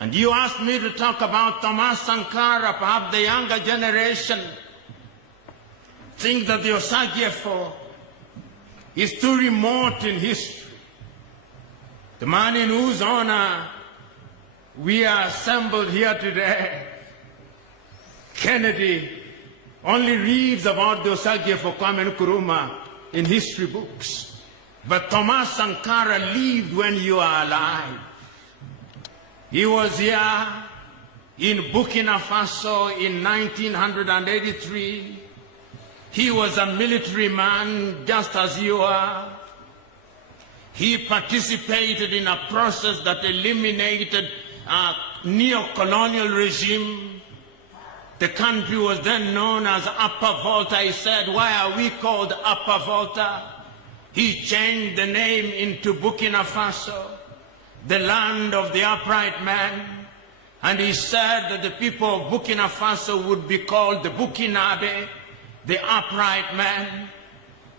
And you asked me to talk about Thomas Sankara, perhaps the younger generation think that the Osagyefo is too remote in history. The man in whose honor we are assembled here today, Kennedy, only reads about the Osagyefo Kwame Nkrumah in history books. But Thomas Sankara lived when you are alive. He was here in Burkina Faso in 1983. He was a military man just as you are. He participated in a process that eliminated a neo-colonial regime. The country was then known as Upper Volta. He said, "Why are we called Upper Volta?" He changed the name into Burkina Faso, the land of the upright man. And he said that the people of Burkina Faso would be called the Burkinabe, the upright man.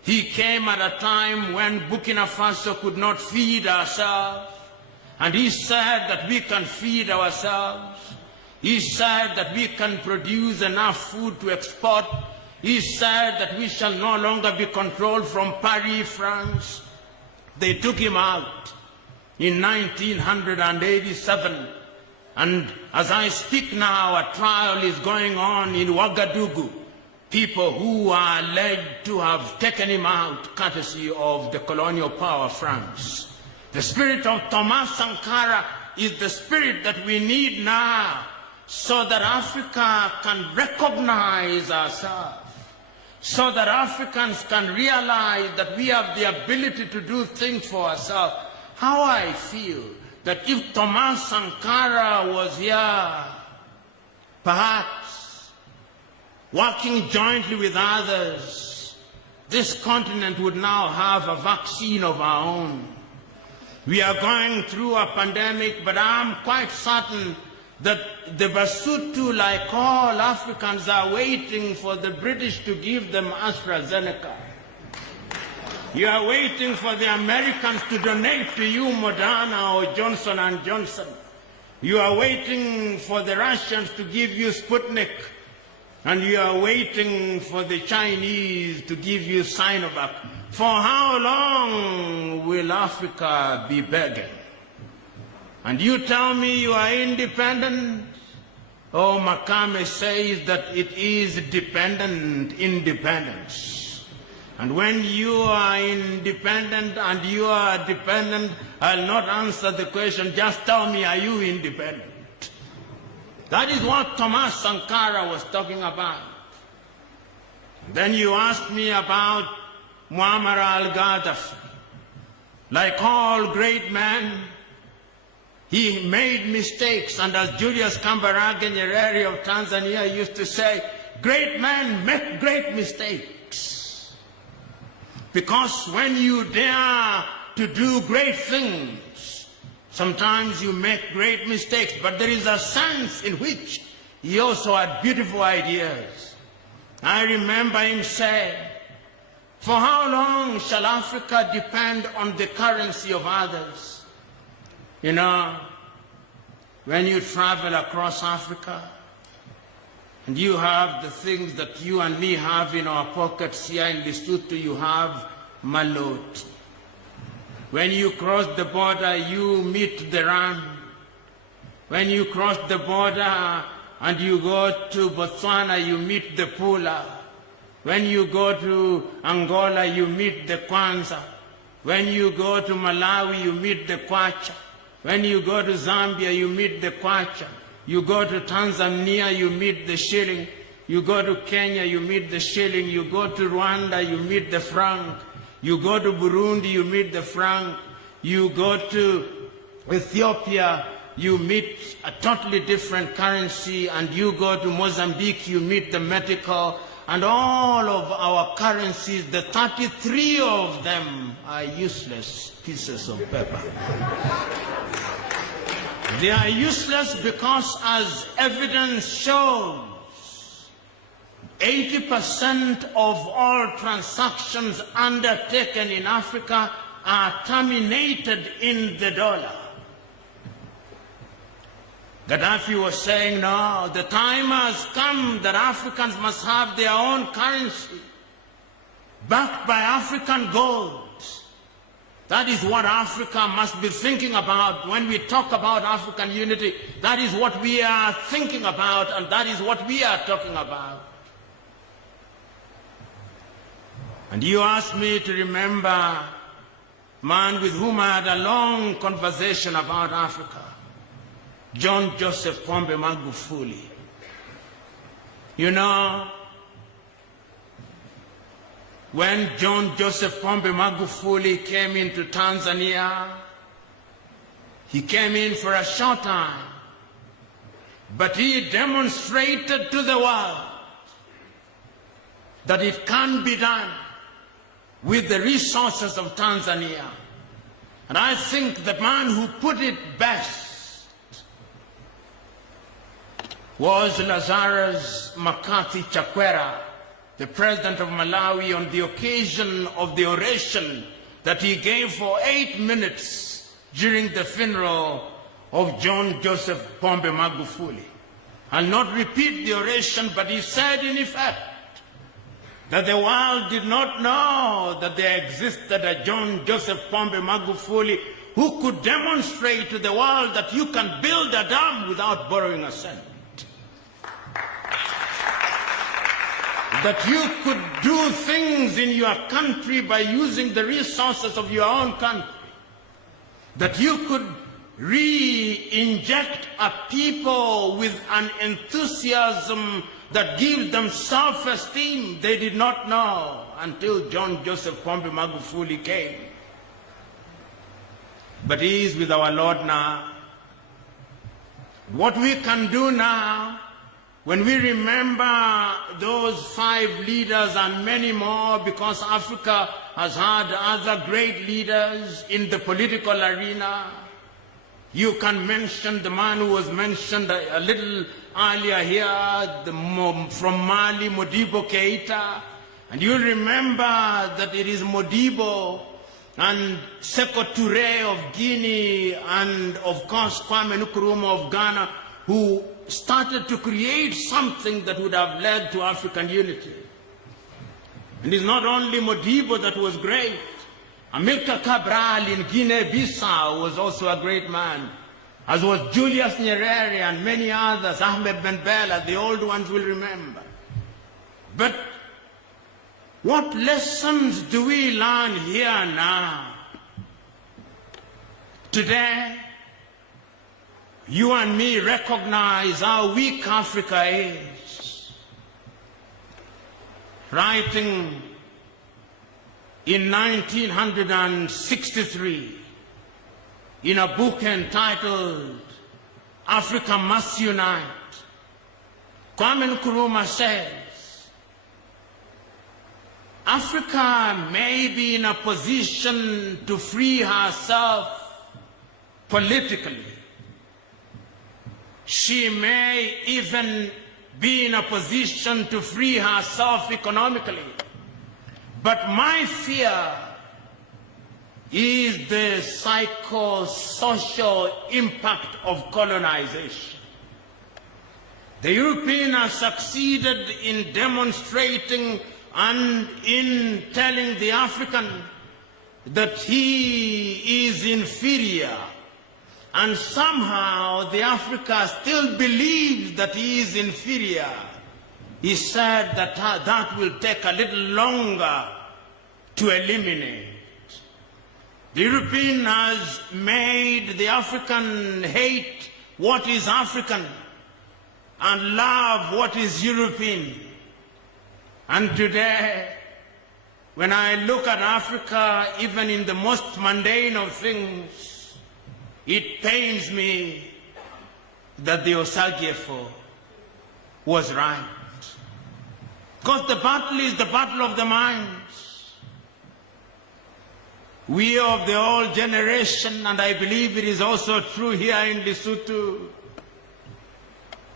He came at a time when Burkina Faso could not feed ourselves. And he said that we can feed ourselves. He said that we can produce enough food to export. He said that we shall no longer be controlled from Paris, France. They took him out in 1987. And as I speak now, a trial is going on in Ouagadougou. People who are alleged to have taken him out courtesy of the colonial power France. The spirit of Thomas Sankara is the spirit that we need now so that Africa can recognize ourselves, so that Africans can realize that we have the ability to do things for ourselves. How I feel that if Thomas Sankara was here, perhaps working jointly with others, this continent would now have a vaccine of our own. We are going through a pandemic, but I'm quite certain that the Basutu, like all Africans, are waiting for the British to give them AstraZeneca. You are waiting for the Americans to donate to you Moderna or Johnson & Johnson. You are waiting for the Russians to give you Sputnik. And you are waiting for the Chinese to give you Sinovac. For how long will Africa be begging? And you tell me you are independent? Oh, Makame says that it is dependent independence. And when you are independent and you are dependent, I'll not answer the question, just tell me, are you independent? That is what Thomas Sankara was talking about. Then you asked me about Muammar al-Gaddafi. Like all great men, he made mistakes, and as Julius Kambarage Nyerere of Tanzania used to say, great men make great mistakes. Because when you dare to do great things, sometimes you make great mistakes, but there is a sense in which he also had beautiful ideas. I remember him saying, for how long shall Africa depend on the currency of others? You know, when you travel across Africa, and you have the things that you and me have in our pockets here in Lesotho, you have malot. When you cross the border, you meet the ram. When you cross the border and you go to Botswana, you meet the pula. When you go to Angola, you meet the kwanza. When you go to Malawi, you meet the kwacha. When you go to Zambia, you meet the kwacha. You go to Tanzania, you meet the shilling. You go to Kenya, you meet the shilling. You go to Rwanda, you meet the franc. You go to Burundi, you meet the franc. You go to Ethiopia, you meet a totally different currency. And you go to Mozambique, you meet the metical. And all of our currencies, the 33 of them, are useless pieces of paper. They are useless because, as evidence shows, 80% of all transactions undertaken in Africa are terminated in the dollar. Gaddafi was saying, no, the time has come that Africans must have their own currency, backed by African gold. That is what Africa must be thinking about when we talk about African unity. That is what we are thinking about, and that is what we are talking about. And you asked me to remember a man with whom I had a long conversation about Africa, John Joseph Pombe Magufuli. You know, when John Joseph Pombe Magufuli came into Tanzania, he came in for a short time, but he demonstrated to the world that it can be done with the resources of Tanzania. And I think the man who put it best was Lazarus McCarthy Chakwera, the president of Malawi, on the occasion of the oration that he gave for 8 minutes during the funeral of John Joseph Pombe Magufuli. I'll not repeat the oration, but he said in effect that the world did not know that there existed a John Joseph Pombe Magufuli who could demonstrate to the world that you can build a dam without borrowing a cent. That you could do things in your country by using the resources of your own country. That you could re-inject a people with an enthusiasm that gives them self-esteem they did not know until John Joseph Pombe Magufuli came. But he is with our Lord now. What we can do now, when we remember those 5 leaders and many more, because Africa has had other great leaders in the political arena, you can mention the man who was mentioned a little earlier here, from Mali, Modibo Keita. And you remember that it is Modibo and Sekou Touré of Guinea and, of course, Kwame Nkrumah of Ghana who started to create something that would have led to African unity. And it's not only Modibo that was great. Amilcar Cabral in Guinea-Bissau was also a great man, as was Julius Nyerere and many others, Ahmed Ben Bella, the old ones will remember. But what lessons do we learn here now? Today, you and me recognize how weak Africa is. Writing in 1963 in a book entitled Africa Must Unite, Kwame Nkrumah says, Africa may be in a position to free herself politically. She may even be in a position to free herself economically. But my fear is the psychosocial impact of colonization. The European has succeeded in demonstrating and in telling the African that he is inferior. And somehow the Africa still believes that he is inferior. He said that that will take a little longer to eliminate. The European has made the African hate what is African and love what is European. And today, when I look at Africa, even in the most mundane of things, it pains me that the Osagyefo was right. Because the battle is the battle of the minds. We of the old generation, and I believe it is also true here in Lesotho,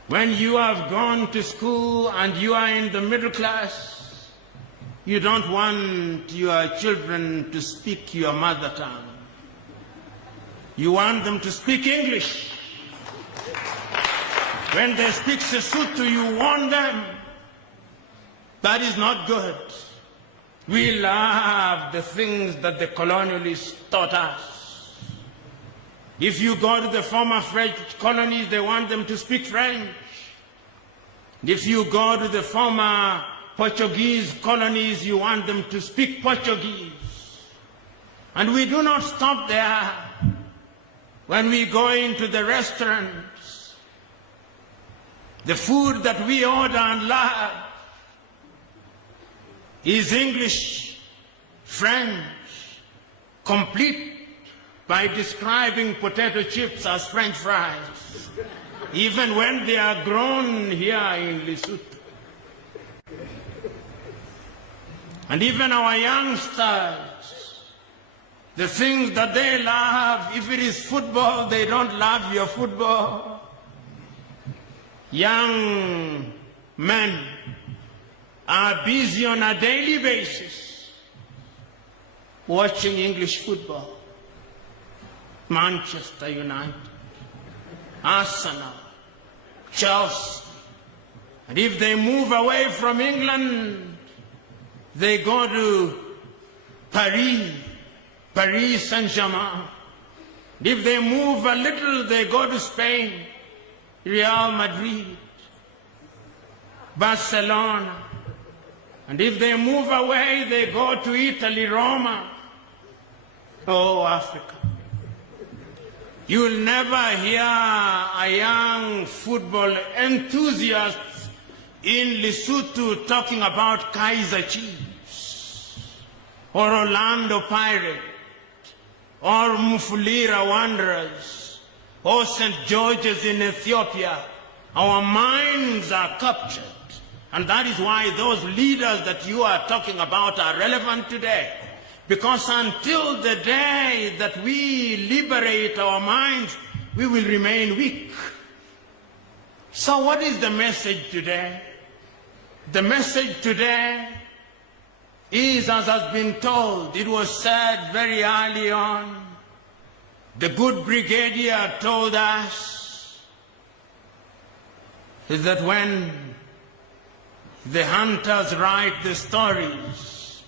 when you have gone to school and you are in the middle class, you don't want your children to speak your mother tongue. You want them to speak English. When they speak Sesotho, you warn them. That is not good. We love the things that the colonialists taught us. If you go to the former French colonies, they want them to speak French. If you go to the former Portuguese colonies, you want them to speak Portuguese. And we do not stop there. When we go into the restaurants, the food that we order and love is English, French, complete by describing potato chips as French fries, even when they are grown here in Lesotho. And even our youngsters, the things that they love, if it is football, they don't love your football. Young men are busy on a daily basis watching English football. Manchester United, Arsenal, Chelsea. And if they move away from England, they go to Paris Saint-Germain. If they move a little, they go to Spain, Real Madrid, Barcelona. And if they move away, they go to Italy, Roma. Oh, Africa. You'll never hear a young football enthusiast in Lesotho talking about Kaiser Chiefs, or Orlando Pirates, or Mufulira Wanderers, or St. George's in Ethiopia. Our minds are captured. And that is why those leaders that you are talking about are relevant today. Because until the day that we liberate our minds, we will remain weak. So what is the message today? The message today is, as has been told, it was said very early on, the good brigadier told us that when the hunters write the stories,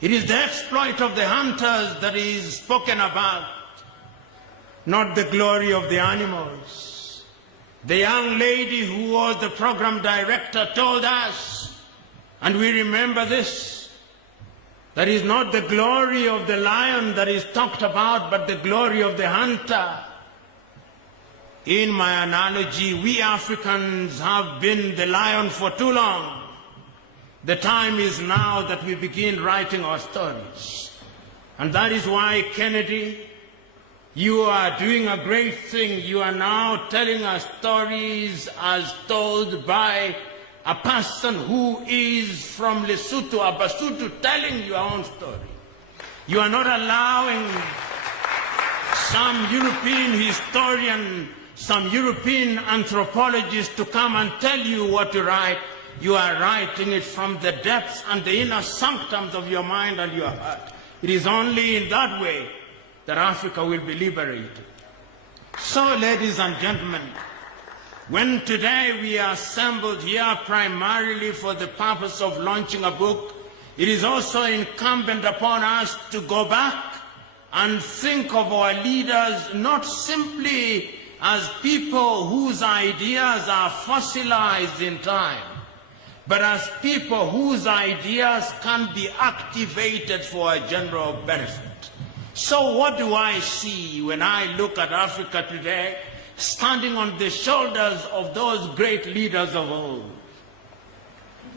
it is the exploit of the hunters that is spoken about, not the glory of the animals. The young lady who was the program director told us, and we remember this, that is not the glory of the lion that is talked about, but the glory of the hunter. In my analogy, we Africans have been the lion for too long. The time is now that we begin writing our stories. And that is why, Kennedy, you are doing a great thing. You are now telling us stories as told by a person who is from Lesotho, a Basotho, telling your own story. You are not allowing some European historian, some European anthropologist to come and tell you what to write. You are writing it from the depths and the inner sanctums of your mind and your heart. It is only in that way that Africa will be liberated. So, ladies and gentlemen, when today we are assembled here primarily for the purpose of launching a book, it is also incumbent upon us to go back and think of our leaders not simply as people whose ideas are fossilized in time, but as people whose ideas can be activated for a general benefit. So what do I see when I look at Africa today, standing on the shoulders of those great leaders of old?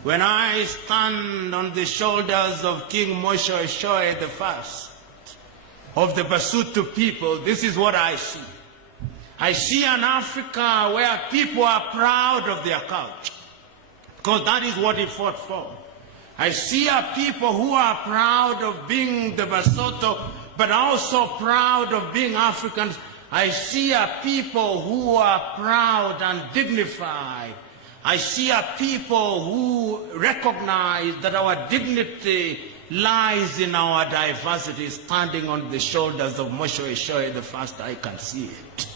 When I stand on the shoulders of King Moshe Oshoe I, of the Basotho people, this is what I see. I see an Africa where people are proud of their culture, because that is what he fought for. I see a people who are proud of being the Basotho, but also proud of being Africans. I see a people who are proud and dignified. I see a people who recognize that our dignity lies in our diversity, standing on the shoulders of Moshe Oshoe I. I can see it.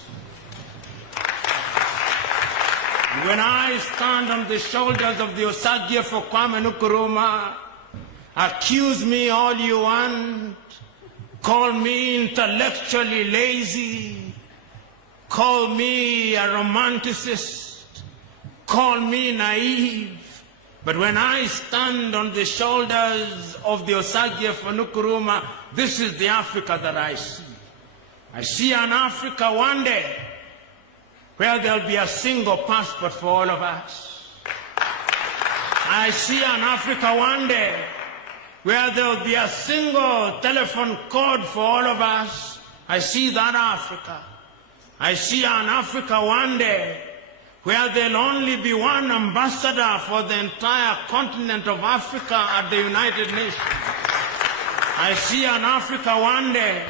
When I stand on the shoulders of the Osagie for Kwame Nkrumah, accuse me all you want, call me intellectually lazy, call me a romanticist, call me naive, but when I stand on the shoulders of the Osagie for Nkrumah, this is the Africa that I see. I see an Africa one day where there'll be a single passport for all of us. I see an Africa one day where there'll be a single telephone code for all of us. I see that Africa. I see an Africa one day where there'll only be one ambassador for the entire continent of Africa at the United Nations. I see an Africa one day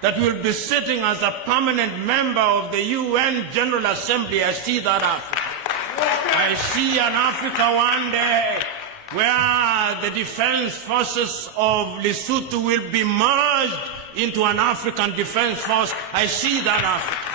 that will be sitting as a permanent member of the UN General Assembly. I see that Africa. I see an Africa one day where the defense forces of Lesotho will be merged into an African defense force. I see that Africa.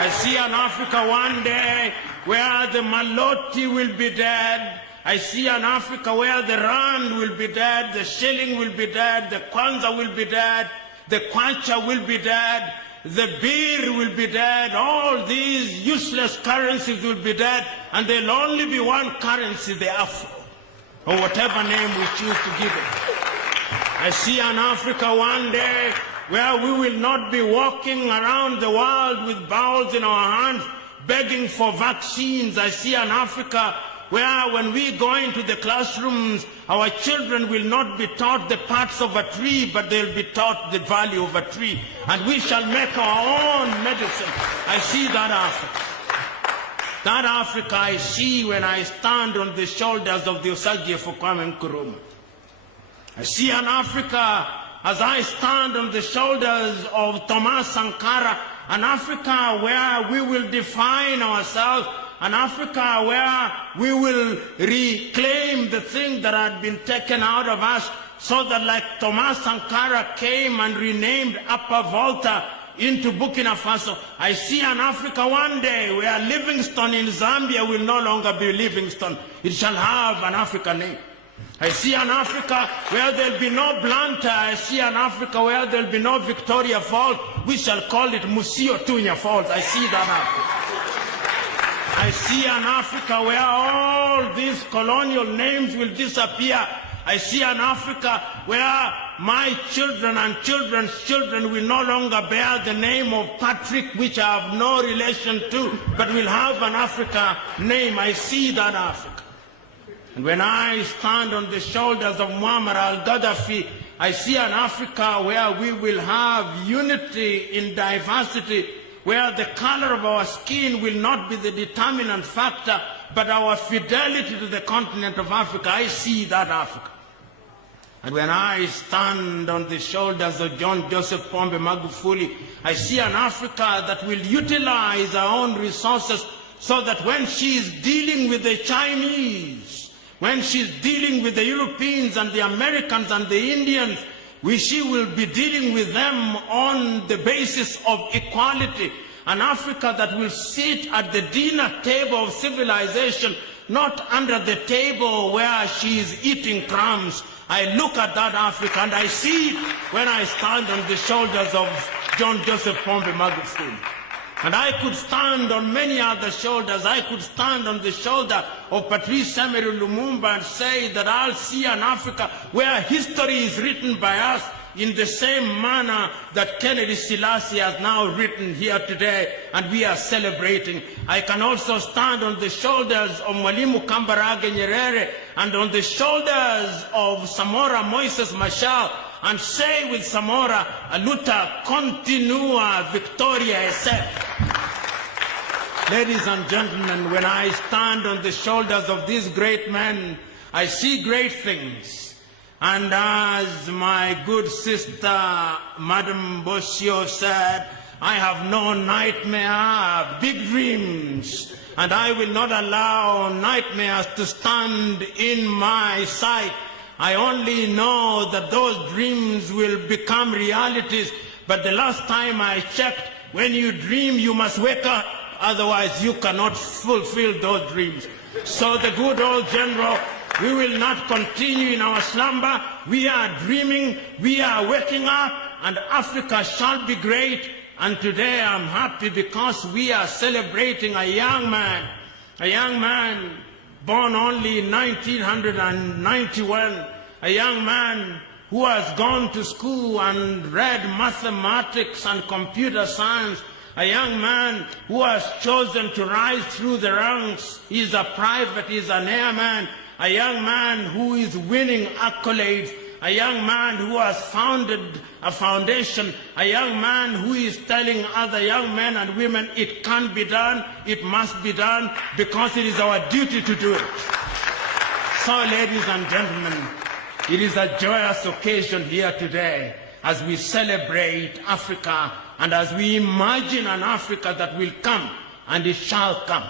I see an Africa one day where the Maloti will be dead. I see an Africa where the Rand will be dead, the shilling will be dead, the Kwanza will be dead, the Kwacha will be dead, the Birr will be dead, all these useless currencies will be dead, and there'll only be one currency, the Afro, or whatever name we choose to give it. I see an Africa one day where we will not be walking around the world with bowls in our hands, begging for vaccines. I see an Africa where when we go into the classrooms, our children will not be taught the parts of a tree, but they'll be taught the value of a tree. And we shall make our own medicine. I see that Africa. That Africa I see when I stand on the shoulders of the Osagie for Kwame Nkrumah. I see an Africa as I stand on the shoulders of Thomas Sankara, an Africa where we will define ourselves, an Africa where we will reclaim the thing that had been taken out of us, so that like Thomas Sankara came and renamed Upper Volta into Burkina Faso, I see an Africa one day where Livingstone in Zambia will no longer be Livingstone. It shall have an African name. I see an Africa where there'll be no Blantyre. I see an Africa where there'll be no Victoria Falls. We shall call it Musio Tunya Falls. I see that Africa. I see an Africa where all these colonial names will disappear. I see an Africa where my children and children's children will no longer bear the name of Patrick, which I have no relation to, but will have an Africa name. I see that Africa. And when I stand on the shoulders of Muammar al-Gaddafi, I see an Africa where we will have unity in diversity, where the color of our skin will not be the determinant factor, but our fidelity to the continent of Africa. I see that Africa. And when I stand on the shoulders of John Joseph Pombe Magufuli, I see an Africa that will utilize our own resources, so that when she is dealing with the Chinese, when she's dealing with the Europeans and the Americans and the Indians, she will be dealing with them on the basis of equality. An Africa that will sit at the dinner table of civilization, not under the table where she is eating crumbs. I look at that Africa and I see it when I stand on the shoulders of John Joseph Pombe Magufuli. And I could stand on many other shoulders. I could stand on the shoulder of Patrice Emery Lumumba and say that I'll see an Africa where history is written by us in the same manner that Kennedy Selassie has now written here today, and we are celebrating. I can also stand on the shoulders of Mwalimu Kambarage Nyerere and on the shoulders of Samora Moises Machel and say with Samora, a luta continua, victoria esse. Ladies and gentlemen, when I stand on the shoulders of these great men, I see great things. And as my good sister, Madam Bosio said, I have no nightmare, I have big dreams. And I will not allow nightmares to stand in my sight. I only know that those dreams will become realities. But the last time I checked, when you dream, you must wake up otherwise you cannot fulfill those dreams. So the good old general, we will not continue in our slumber. We are dreaming, we are waking up, and Africa shall be great. And today I'm happy because we are celebrating a young man born only in 1991, a young man who has gone to school and read mathematics and computer science, a young man who has chosen to rise through the ranks. He's a private, he's an airman, a young man who is winning accolades, a young man who has founded a foundation, a young man who is telling other young men and women it can be done, it must be done, because it is our duty to do it. So, ladies and gentlemen, it is a joyous occasion here today as we celebrate Africa and as we imagine an Africa that will come, and it shall come.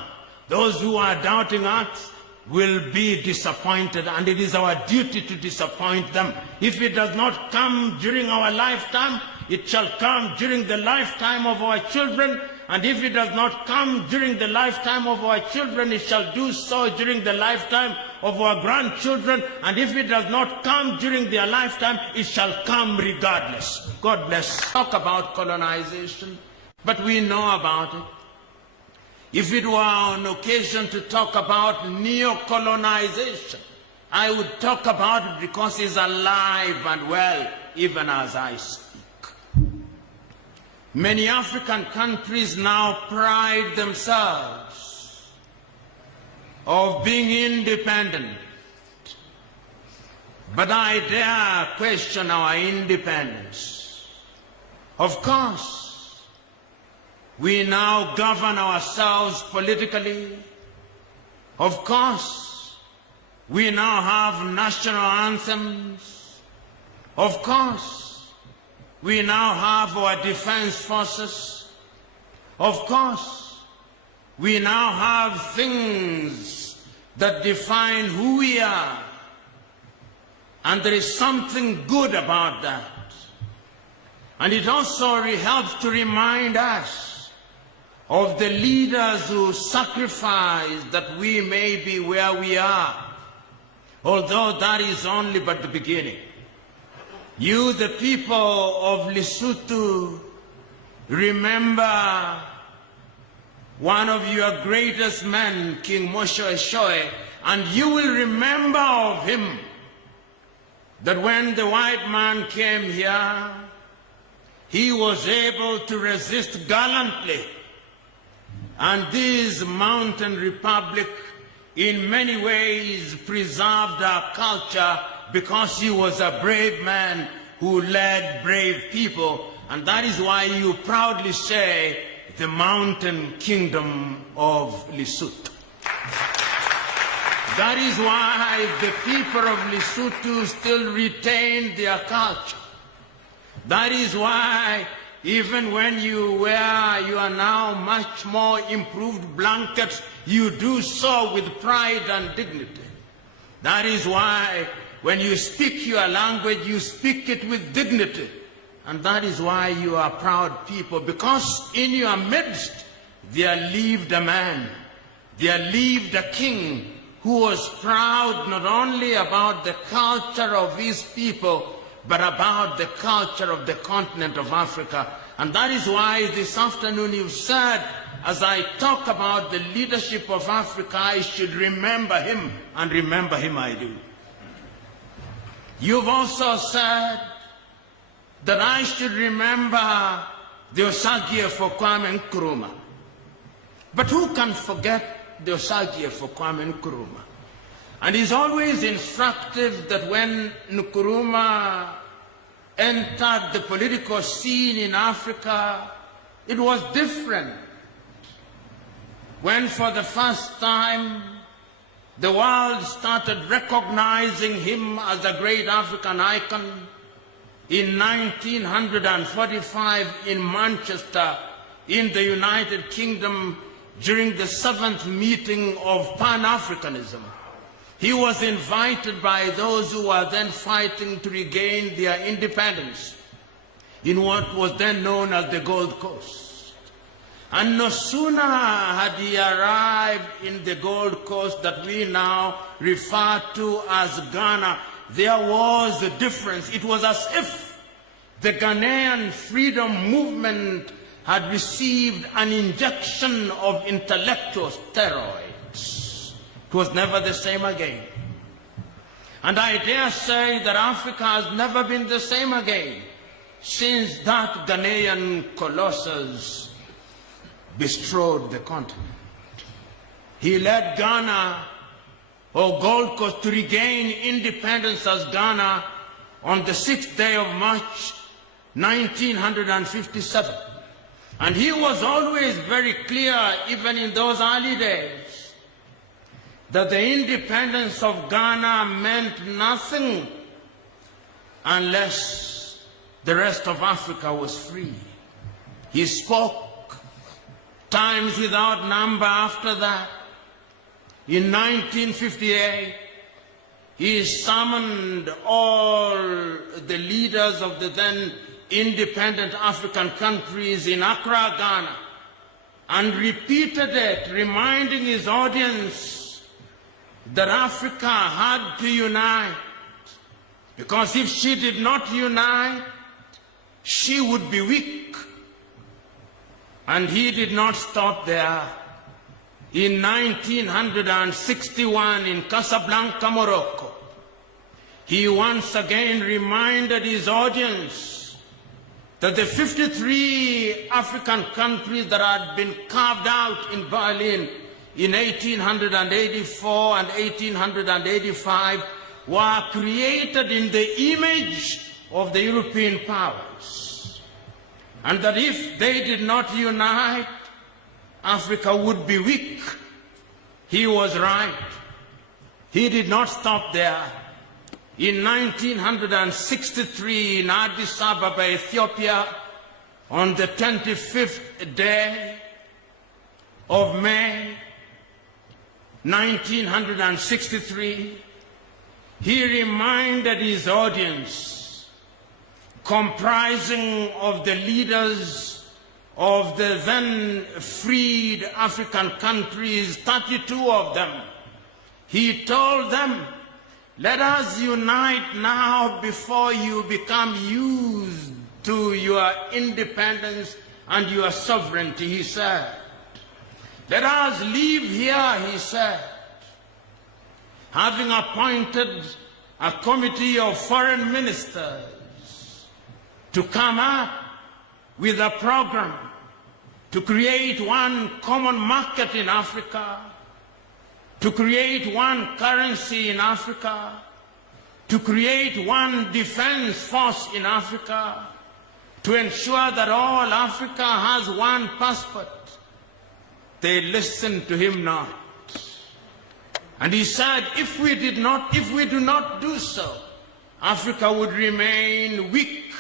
Those who are doubting us will be disappointed, and it is our duty to disappoint them. If it does not come during our lifetime, it shall come during the lifetime of our children, and if it does not come during the lifetime of our children, it shall do so during the lifetime of our grandchildren, and if it does not come during their lifetime, it shall come regardless. God bless. Talk about colonization, but we know about it. If it were an occasion to talk about neo-colonization, I would talk about it because it's alive and well, even as I speak. Many African countries now pride themselves of being independent, but I dare question our independence. Of course, we now govern ourselves politically. Of course, we now have national anthems. Of course, we now have our defense forces. Of course, we now have things that define who we are. And there is something good about that. And it also helps to remind us of the leaders who sacrificed that we may be where we are, although that is only but the beginning. You, the people of Lesotho, remember one of your greatest men, King Moshe Eshoe, and you will remember of him that when the white man came here, he was able to resist gallantly. And this mountain republic in many ways preserved our culture because he was a brave man who led brave people. And that is why you proudly say the mountain kingdom of Lesotho. That is why the people of Lesotho still retain their culture. That is why even when you wear your now much more improved blankets, you do so with pride and dignity. That is why when you speak your language, you speak it with dignity. And that is why you are proud people, because in your midst there lived a man, there lived a king who was proud not only about the culture of his people, but about the culture of the continent of Africa. And that is why this afternoon you've said, as I talk about the leadership of Africa, I should remember him, and remember him I do. You've also said that I should remember the Osagie for Kwame Nkrumah. But who can forget the Osagie for Kwame Nkrumah? And it's always instructive that when Nkrumah entered the political scene in Africa, it was different. When for the first time the world started recognizing him as a great African icon in 1945 in Manchester, in the United Kingdom, during the 7th meeting of Pan-Africanism. He was invited by those who were then fighting to regain their independence in what was then known as the Gold Coast. And no sooner had he arrived in the Gold Coast that we now refer to as Ghana, there was a difference. It was as if the Ghanaian freedom movement had received an injection of intellectual steroids. It was never the same again. And I dare say that Africa has never been the same again since that Ghanaian colossus bestrode the continent. He led Ghana, or Gold Coast, to regain independence as Ghana on the 6th day of March, 1957. And he was always very clear, even in those early days, that the independence of Ghana meant nothing unless the rest of Africa was free. He spoke times without number after that. In 1958, he summoned all the leaders of the then independent African countries in Accra, Ghana, and repeated it, reminding his audience that Africa had to unite, because if she did not unite, she would be weak. And he did not stop there. In 1961, in Casablanca, Morocco, he once again reminded his audience that the 53 African countries that had been carved out in Berlin in 1884 and 1885 were created in the image of the European powers. And that if they did not unite, Africa would be weak. He was right. He did not stop there. In 1963, in Addis Ababa, Ethiopia, on the 25th day of May, 1963, he reminded his audience, comprising of the leaders of the then freed African countries, 32 of them. He told them, let us unite now before you become used to your independence and your sovereignty, he said. Let us leave here, he said, having appointed a committee of foreign ministers to come up with a program to create one common market in Africa, to create one currency in Africa, to create one defense force in Africa, to ensure that all Africa has one passport. They listened to him not. And he said, if we do not do so, Africa would remain weak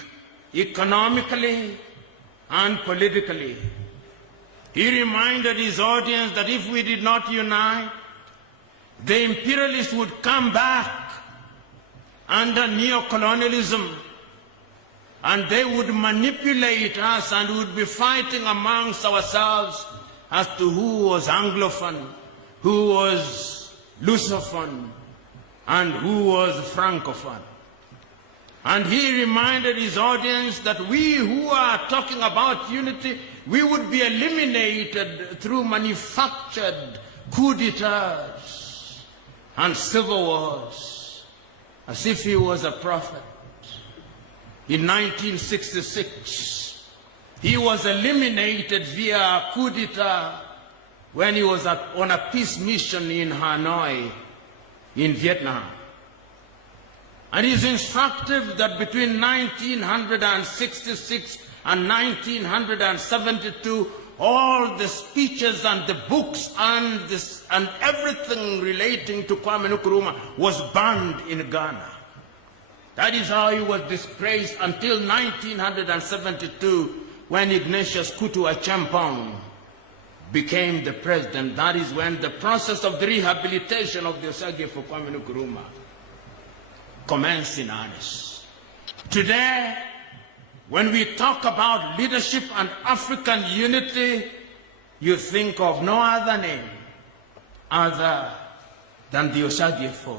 economically and politically. He reminded his audience that if we did not unite, the imperialists would come back under neocolonialism, and they would manipulate us and would be fighting amongst ourselves as to who was Anglophone, who was Lusophone, and who was Francophone. And he reminded his audience that we who are talking about unity, we would be eliminated through manufactured coup d'etats and civil wars, as if he was a prophet. In 1966, he was eliminated via coup d'etat when he was on a peace mission in Hanoi, in Vietnam. And it is instructive that between 1966 and 1972, all the speeches and the books and everything relating to Kwame Nkrumah was banned in Ghana. That is how he was disgraced until 1972, when Ignatius Kutu Acheampong became the president. That is when the process of the rehabilitation of the Osage for Kwame Nkrumah commenced in earnest. Today, when we talk about leadership and African unity, you think of no other name other than the Osagyefo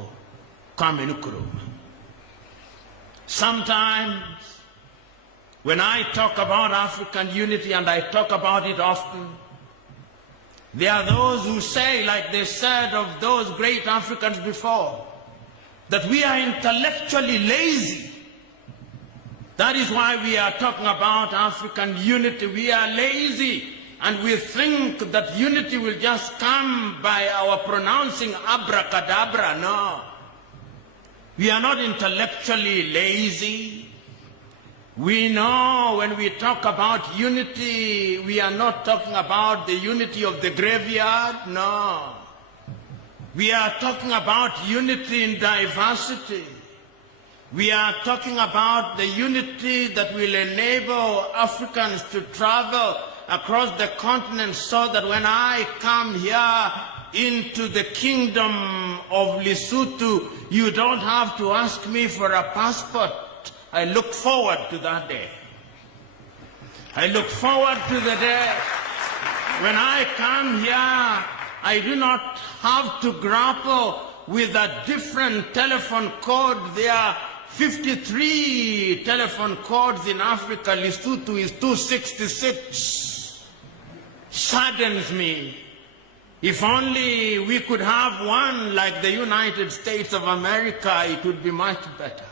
Kwame Nkrumah. Sometimes, when I talk about African unity, and I talk about it often, there are those who say, like they said of those great Africans before, that we are intellectually lazy. That is why we are talking about African unity. We are lazy, and we think that unity will just come by our pronouncing abracadabra. No. We are not intellectually lazy. We know when we talk about unity, we are not talking about the unity of the graveyard. No. We are talking about unity in diversity. We are talking about the unity that will enable Africans to travel across the continent, so that when I come here into the kingdom of Lesotho, you don't have to ask me for a passport. I look forward to that day. I look forward to the day when I come here, I do not have to grapple with a different telephone code. There are 53 telephone codes in Africa. Lesotho is 266. Saddens me. If only we could have one like the United States of America, it would be much better.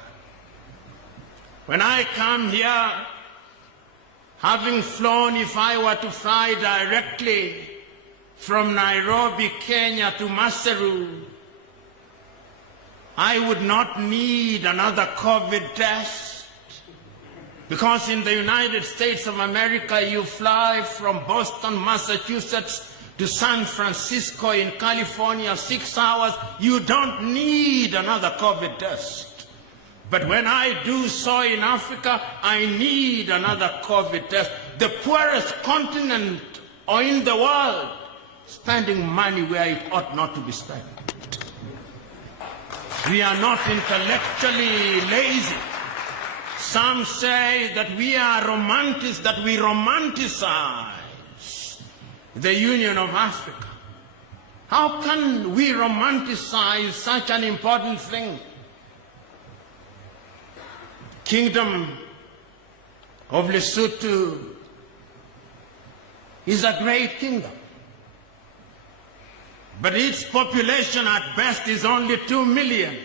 When I come here, having flown, if I were to fly directly from Nairobi, Kenya to Maseru, I would not need another COVID test, because in the United States of America, you fly from Boston, Massachusetts to San Francisco in California, 6 hours. You don't need another COVID test. But when I do so in Africa, I need another COVID test. The poorest continent in the world, spending money where it ought not to be spent. We are not intellectually lazy. Some say that we are romantics, that we romanticize the Union of Africa. How can we romanticize such an important thing? Kingdom of Lesotho is a great kingdom, but its population at best is only 2 million.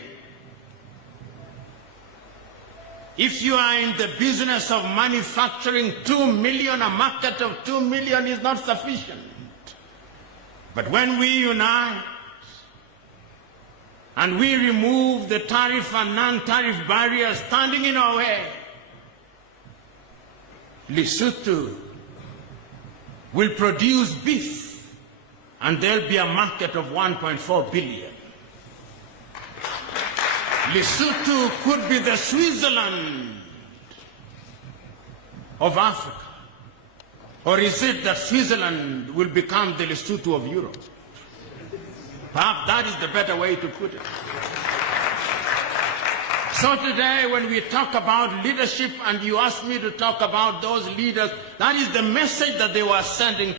If you are in the business of manufacturing 2 million, a market of 2 million is not sufficient. But when we unite and we remove the tariff and non-tariff barriers standing in our way, Lesotho will produce beef, and there'll be a market of 1.4 billion. Lesotho could be the Switzerland of Africa. Or is it that Switzerland will become the Lesotho of Europe? Perhaps that is the better way to put it. So today, when we talk about leadership and you ask me to talk about those leaders, that is the message that they were sending